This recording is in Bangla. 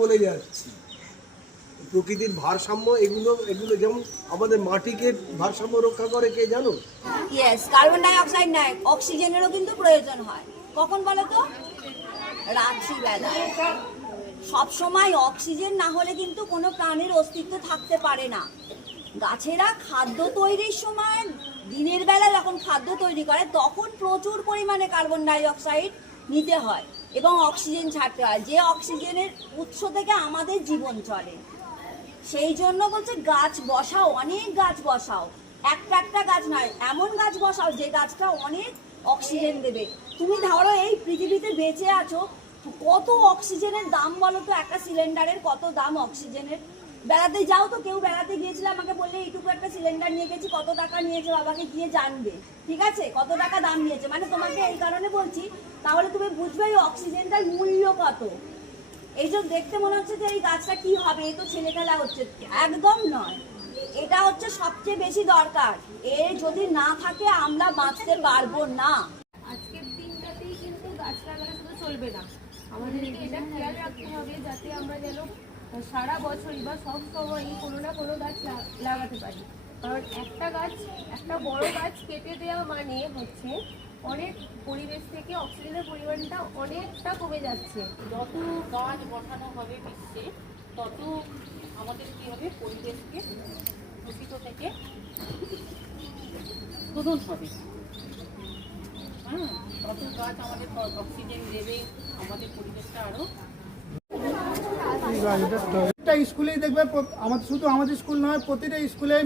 বলে যাচ্ছি। প্রকৃতির ভারসাম্য এগুলো এগুলো যেমন আমাদের মাটিকে ভারসাম্য রক্ষা করে, কে জানো? ইয়েস, কার্বন ডাই অক্সাইড নয়, অক্সিজেনেরও কিন্তু প্রয়োজন হয়। কখন বলো তো? রাত্রিবেলা। সবসময় অক্সিজেন না হলে কিন্তু কোনো প্রাণীর অস্তিত্ব থাকতে পারে না। গাছেরা খাদ্য তৈরির সময় দিনের বেলা যখন খাদ্য তৈরি করে তখন প্রচুর পরিমাণে কার্বন ডাই অক্সাইড নিতে হয় এবং অক্সিজেন ছাড়তে হয়, যে অক্সিজেনের উৎস থেকে আমাদের জীবন চলে। সেই জন্য বলছে গাছ বসাও, অনেক গাছ বসাও, একটা গাছ নয়, এমন গাছ বসাও যে গাছটা অনেক অক্সিজেন দেবে। তুমি ধরো এই পৃথিবীতে বেঁচে আছো, কত অক্সিজেনের দাম বলো তো, একটা সিলিন্ডারের কত দাম অক্সিজেনের। বেড়াতে যাও তো, কেউ বেড়াতে গিয়েছিল আমাকে বললে এইটুকু একটা সিলিন্ডার নিয়ে গেছি, কত টাকা নিয়েছে বাবাকে গিয়ে জানবে, ঠিক আছে, কত টাকা দাম নিয়েছে। মানে তোমাকে এই কারণে বলছি, তাহলে তুমি বুঝবে এই অক্সিজেনটার মূল্য কত। এই যে দেখতে মনে হচ্ছে যে এই গাছটা কি হবে, এই তো ছেলে খেলা হচ্ছে, একদম নয়। এটা হচ্ছে সবচেয়ে বেশি দরকার। এ যদি না থাকে আমরা বাঁচতে পারবো না। আজকের দিনটাতেই কিন্তু গাছ লাগানো শুধু চলবে না, আমাদেরকে এটা খেয়াল রাখতে হবে যাতে আমরা যেন সারা বছরই বা সব সময়ই কোনো না কোনো গাছ লাগাতে পারি। কারণ একটা গাছ, একটা বড় গাছ কেটে দেওয়া মানে হচ্ছে অনেক পরিবেশ থেকে অক্সিজেনের পরিমাণটা অনেকটা কমে যাচ্ছে। যত গাছ বসানো হবে বিশ্বে তত আমাদের কী হবে, পরিবেশকে দূষিত থেকে শোধন হবে। তত গাছ আমাদের অক্সিজেন দেবে, আমাদের পরিবেশটা আরও। স্কুলেই দেখবে, আমাদের শুধু আমাদের স্কুল নয়, প্রতিটা স্কুলে